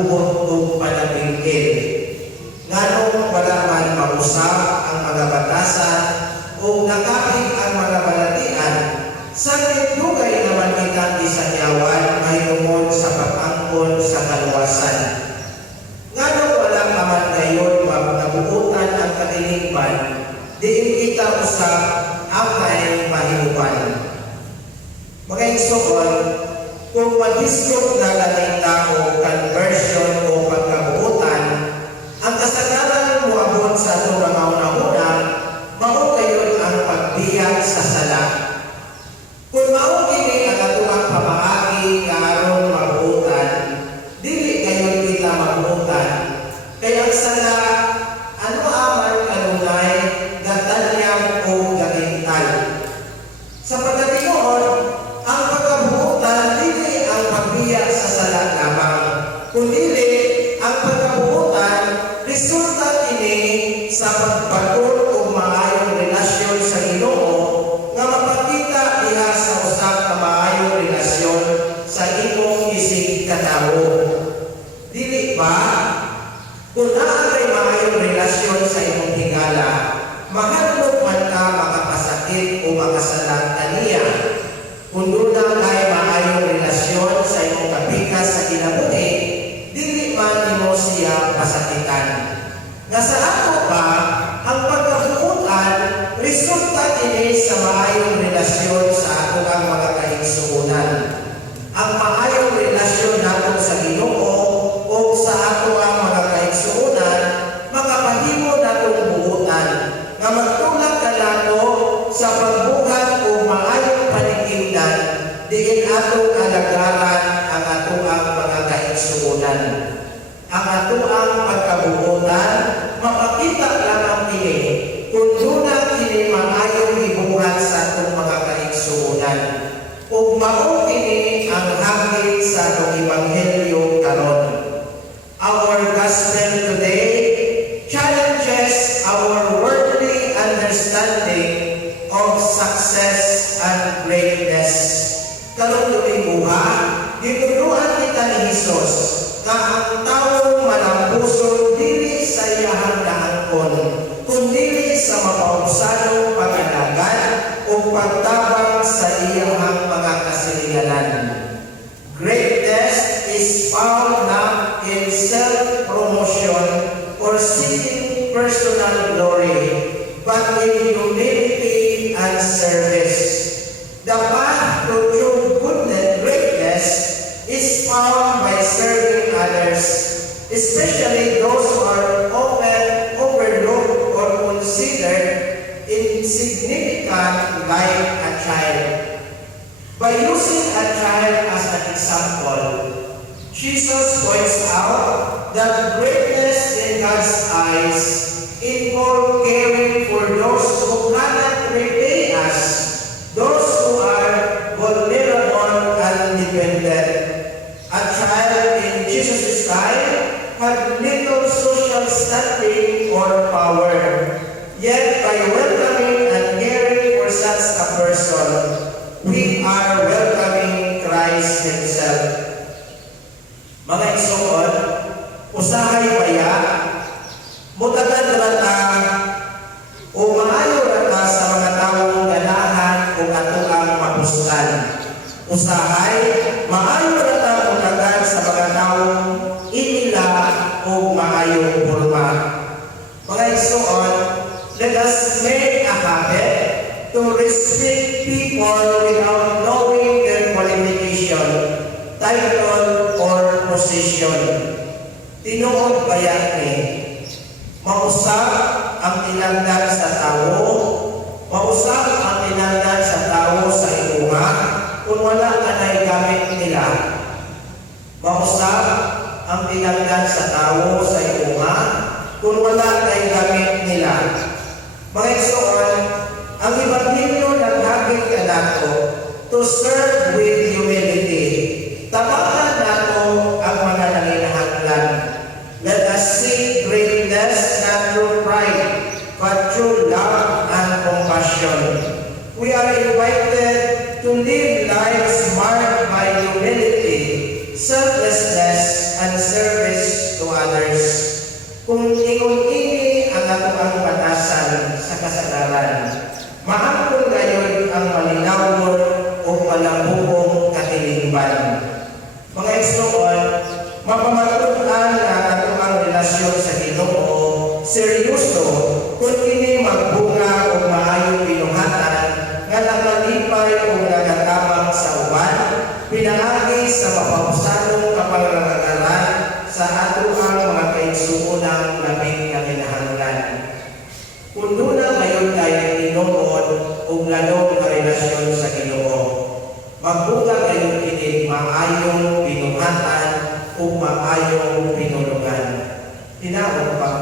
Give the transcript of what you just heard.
panaghugot o panabingkil. Nganong wala man mausap ang mga batasan o nakapig ang mga balatian, sa dugay naman kitang isanyawan mahilungod sa pag-angkon sa kaluwasan. Nganong wala pa man ngayon nabuutan ang katilingban, diin kita usap ang may mahinupan. Mga igsoon, kung mag-isip na ganita o conversion o pagkabuutan, ang kasagaran mo abot sa itong mga una-una, mao kayo ang pagbiyak sa sala. Kung mao kini ang atong pamaagi karon mabuutan, dili kayo kita mabuutan. Kaya ang sala, ano aman kanunay, gatalyang o gatintal. Sa pagkatinuod, ang pagkabuutan dili ang pagbiyak sa sala lamang, kundi ang pagkabuutan resulta kini sa pagpatol o maayong relasyon sa Ginoo nga mapakita diha sa usap ka maayong relasyon sa imong isig katawo. Dili ba? Kung naagay maayong relasyon sa imong higala, mahadlok man ka makapasakit o makasalang kaniya. Kung doon kay maayong relasyon sa imong kapikas sa kinabuhi, dili man imo siya pasakitan. Nga sa ato pa, ang pagkabuutan, resulta kini sa maayong relasyon sa ato ang mga kaigsuunan. Ang maayong relasyon nato sa Ginoo o sa ato ang mga kaigsuunan, makapahimo natong buutan nga magtulak ka nato sa pagbuhat o maayong panikinggan diin atong alagaran ang ato ang mga kaigsuunan. Ang ato ang pagkabuutan, mapakita lamang kini kung doon kini maayong hibuhat sa atong mga kaigsuunan. Ug mao kini ang hangin sa atong ebanghelyo karon. Our gospel today challenges our worldly understanding of success and greatness. Karong lumibuha, ginuruan kita ni Jesus na ang taong malampuson dili sa iyahang naangkon, kundi sa mapausanong pag-alagan o pagtabang sa iyahang mga kasiliganan. Greatness is found not in self-promotion or seeking personal glory, but in humility and service. The path to true goodness, greatness, is found by serving others, especially those who are often overlooked or considered insignificant like a child. By using a child as an example, Jesus points out that greatness in God's eyes involves caring for those who cannot repay us, those who are vulnerable and dependent. A child in Jesus' time had little social standing or power. Yet by welcoming and caring for such a person, we are welcoming Christ Himself. Mga igsoon, usahay baya, mutagan rata o maayo rata sa mga taong ganahan o katuang mapuskan. Usahay, maayo rata mutagan sa mga taong inila o maayong purma. Mga igsoon, let us make a habit to respect people without knowing their qualification, title, or position. Tinuod bayan ni, mausap ang tinagdan sa tao, mausap ang tinagdan sa tao sa itunga, kung wala ka na'y gamit nila. Mausap ang tinagdan sa tao sa itunga, kung wala kay gamit nila. Mga igsoon, ang ebanghelyo naghagit ka nato to serve with humility. Tapakan nato ang mga nanginahanglan. Let us seek greatness not through pride, but through love and compassion. We are invited to live lives marked by humility, selflessness, and service to others. Kung ingon ini ang atong batasan sa kasagaran, maangkon gayon ang malinawon o malambugong katilingban. Mga igsoon, mapamatuan na atong relasyon sa Ginoo seryoso kung ini magbunga o maayong pinuhatan nga nakalipay o nagatamang sa uban, pinaagi sa mapapusanong kapangangalan sa ato ang mga kaigsuunang labing na kinahanglan. Kundo na ngayon tayo tinuod o lalong na relasyon sa Ginoo. Magbunga ngayon ini maayong pinuhatan o maayong pinulungan. Tinaon pa